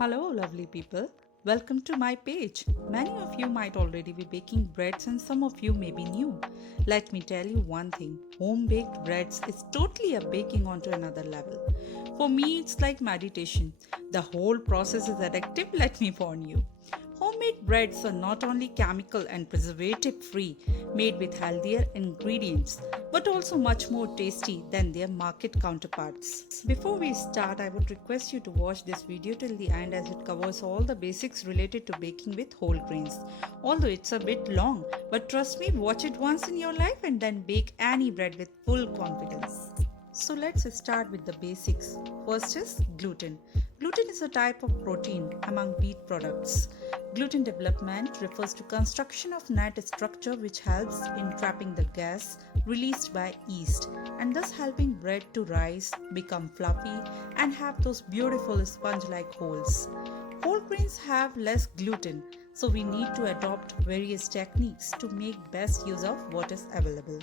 Hello, lovely people. Welcome to my page. Many of you might already be baking breads, and some of you may be new. Let me tell you one thing, home baked breads is totally a baking onto another level. For me, it's like meditation. The whole process is addictive, let me warn you. Homemade breads are not only chemical and preservative free, made with healthier ingredients, but also much more tasty than their market counterparts. Before we start, I would request you to watch this video till the end as it covers all the basics related to baking with whole grains. Although it's a bit long, but trust me, watch it once in your life and then bake any bread with full confidence. So let's start with the basics. First is gluten. Gluten is a type of protein among wheat products. Gluten development refers to construction of net structure which helps in trapping the gas released by yeast and thus helping bread to rise, become fluffy and have those beautiful sponge-like holes. Whole grains have less gluten, so we need to adopt various techniques to make best use of what is available.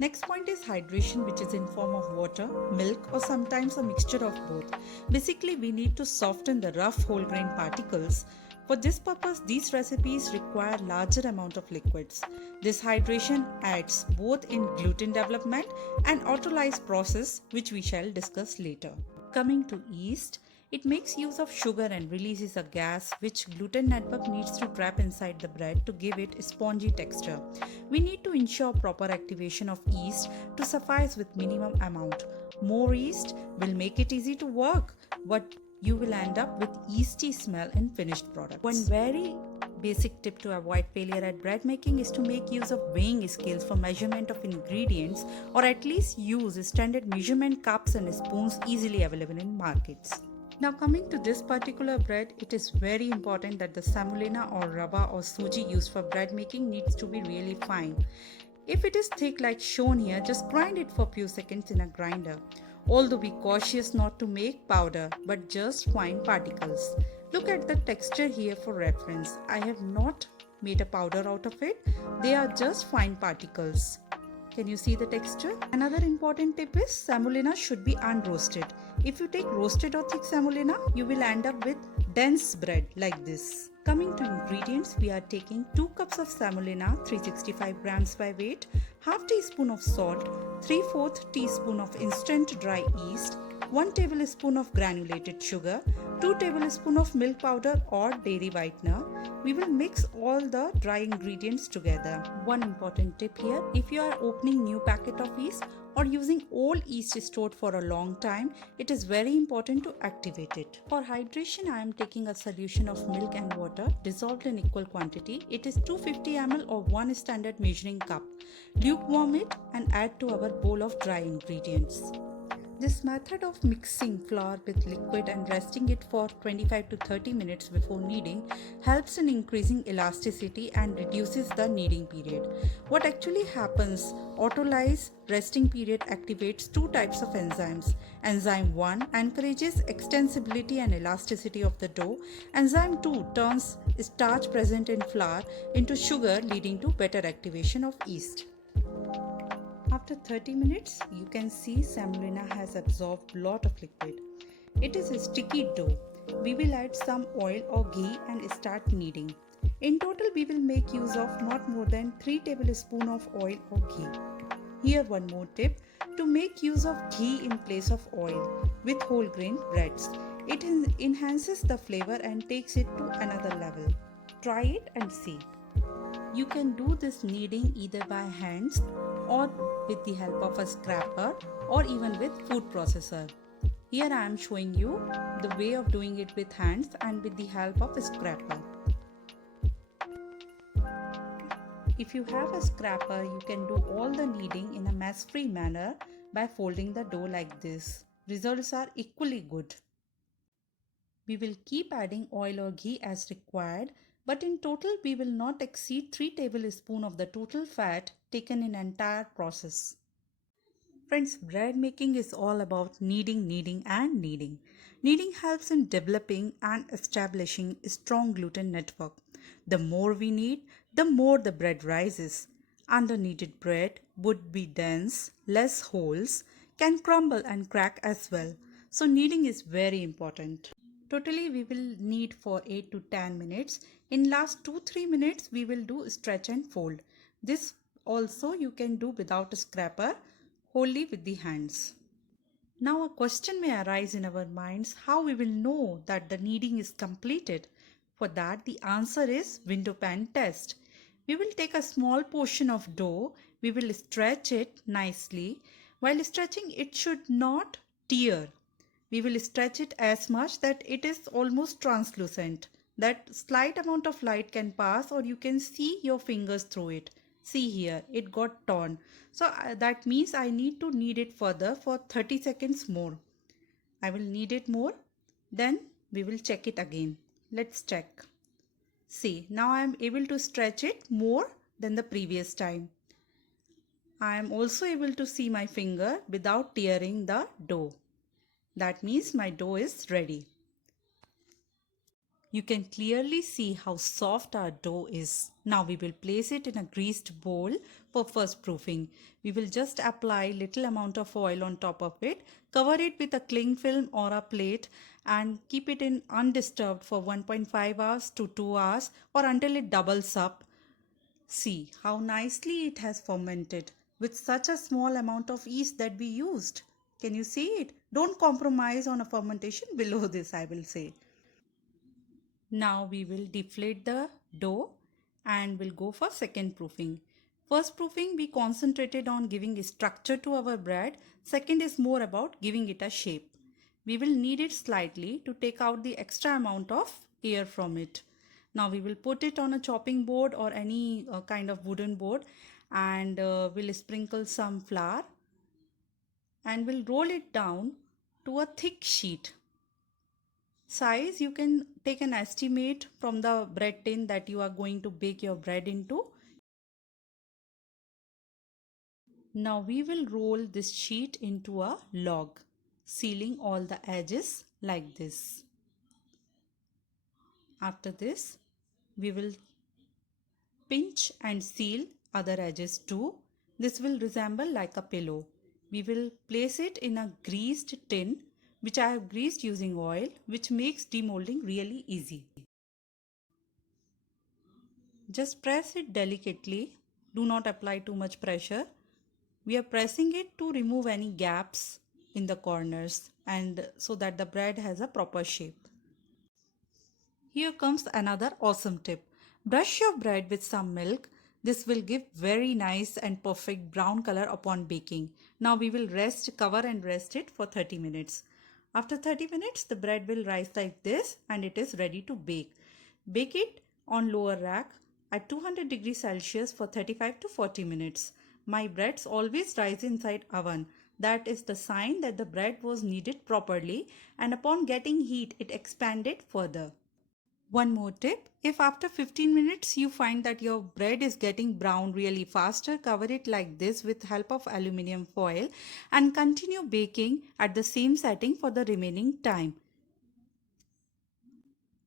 Next point is hydration, which is in form of water, milk or sometimes a mixture of both. Basically, we need to soften the rough whole grain particles. For this purpose, these recipes require larger amount of liquids. This hydration aids both in gluten development and autolysis process, which we shall discuss later. Coming to yeast, it makes use of sugar and releases a gas which gluten network needs to trap inside the bread to give it a spongy texture. We need to ensure proper activation of yeast to suffice with minimum amount. More yeast will make it easy to work, but you will end up with yeasty smell in finished products. One very basic tip to avoid failure at bread making is to make use of weighing scales for measurement of ingredients, or at least use standard measurement cups and spoons easily available in markets. Now coming to this particular bread, it is very important that the semolina or rava or suji used for bread making needs to be really fine. If it is thick like shown here, just grind it for a few seconds in a grinder. Although be cautious not to make powder, but just fine particles. Look at the texture here for reference. I have not made a powder out of it. They are just fine particles. Can you see the texture? Another important tip is semolina should be unroasted. If you take roasted or thick semolina, you will end up with dense bread like this. Coming to ingredients, we are taking 2 cups of semolina, 365 grams by weight, half teaspoon of salt, 3/4 teaspoon of instant dry yeast, 1 tablespoon of granulated sugar, 2 tablespoons of milk powder or dairy whitener. We will mix all the dry ingredients together. One important tip here, if you are opening new packet of yeast or using old yeast stored for a long time, it is very important to activate it. For hydration, I am taking a solution of milk and water dissolved in equal quantity. It is 250 ml or 1 standard measuring cup. Lukewarm it and add to our bowl of dry ingredients. This method of mixing flour with liquid and resting it for 25 to 30 minutes before kneading helps in increasing elasticity and reduces the kneading period. What actually happens, autolysis resting period activates 2 types of enzymes. Enzyme 1 encourages extensibility and elasticity of the dough. Enzyme 2 turns starch present in flour into sugar, leading to better activation of yeast. After 30 minutes, you can see semolina has absorbed lot of liquid. It is a sticky dough. We will add some oil or ghee and start kneading. In total, we will make use of not more than 3 tablespoons of oil or ghee. Here one more tip, to make use of ghee in place of oil with whole grain breads. It enhances the flavor and takes it to another level. Try it and see. You can do this kneading either by hands or with the help of a scraper or even with food processor. Here I am showing you the way of doing it with hands and with the help of a scraper. If you have a scraper, you can do all the kneading in a mess-free manner by folding the dough like this. Results are equally good. We will keep adding oil or ghee as required, but in total we will not exceed 3 tablespoons of the total fat taken in entire process. Friends, bread making is all about kneading and kneading. Kneading helps in developing and establishing a strong gluten network. The more we knead, the more the bread rises. Under-kneaded bread would be dense, less holes, can crumble and crack as well. So kneading is very important. Totally we will need for 8 to 10 minutes. In last 2-3 minutes we will do stretch and fold. This also you can do without a scraper, wholly with the hands. Now a question may arise in our minds how we will know that the kneading is completed. For that the answer is window pan test. We will take a small portion of dough, we will stretch it nicely. While stretching it should not tear. We will stretch it as much that it is almost translucent. That slight amount of light can pass or you can see your fingers through it. See here, it got torn. So that means I need to knead it further for 30 seconds more. I will knead it more. Then we will check it again. Let's check. See, now I am able to stretch it more than the previous time. I am also able to see my finger without tearing the dough. That means my dough is ready. You can clearly see how soft our dough is. Now we will place it in a greased bowl for first proofing. We will just apply little amount of oil on top of it, cover it with a cling film or a plate and keep it in undisturbed for 1.5 hours to 2 hours or until it doubles up. See how nicely it has fermented with such a small amount of yeast that we used. Can you see it? Don't compromise on a fermentation below this, I will say. Now we will deflate the dough and we'll go for second proofing. First proofing we concentrated on giving structure to our bread. Second is more about giving it a shape. We will knead it slightly to take out the extra amount of air from it. Now we will put it on a chopping board or any kind of wooden board and we'll sprinkle some flour and we'll roll it down to a thick sheet. Size you can take an estimate from the bread tin that you are going to bake your bread into. Now we will roll this sheet into a log, sealing all the edges like this. After this, we will pinch and seal other edges too. This will resemble like a pillow. We will place it in a greased tin which I have greased using oil, which makes demolding really easy. Just press it delicately. Do not apply too much pressure. We are pressing it to remove any gaps in the corners and so that the bread has a proper shape. Here comes another awesome tip. Brush your bread with some milk. This will give very nice and perfect brown color upon baking. Now we will cover and rest it for 30 minutes. After 30 minutes, the bread will rise like this and it is ready to bake. Bake it on lower rack at 200 degrees Celsius for 35 to 40 minutes. My breads always rise inside oven. That is the sign that the bread was kneaded properly and upon getting heat it expanded further. One more tip, if after 15 minutes you find that your bread is getting brown really faster, cover it like this with help of aluminium foil and continue baking at the same setting for the remaining time.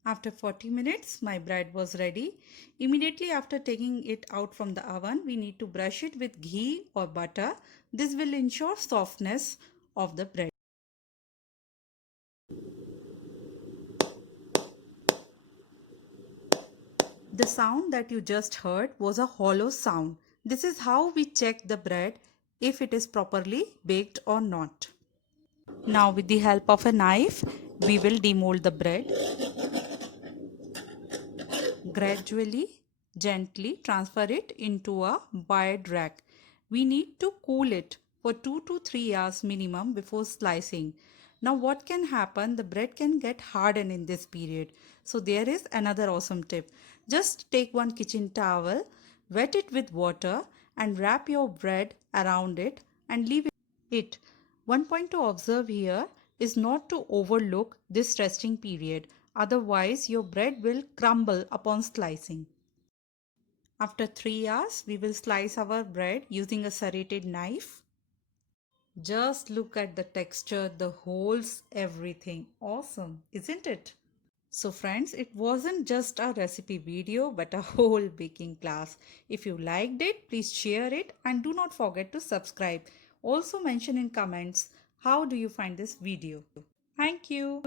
After 40 minutes, my bread was ready. Immediately after taking it out from the oven, we need to brush it with ghee or butter. This will ensure softness of the bread. The sound that you just heard was a hollow sound. This is how we check the bread if it is properly baked or not. Now with the help of a knife, we will demold the bread. Gradually, gently transfer it into a wide rack. We need to cool it for 2 to 3 hours minimum before slicing. Now what can happen? The bread can get hardened in this period. So there is another awesome tip. Just take one kitchen towel, wet it with water and wrap your bread around it and leave it. One point to observe here is not to overlook this resting period. Otherwise, your bread will crumble upon slicing. After 3 hours, we will slice our bread using a serrated knife. Just look at the texture, the holes, everything. Awesome, isn't it? So friends, it wasn't just a recipe video but a whole baking class. If you liked it, please share it and do not forget to subscribe. Also mention in comments how do you find this video. Thank you.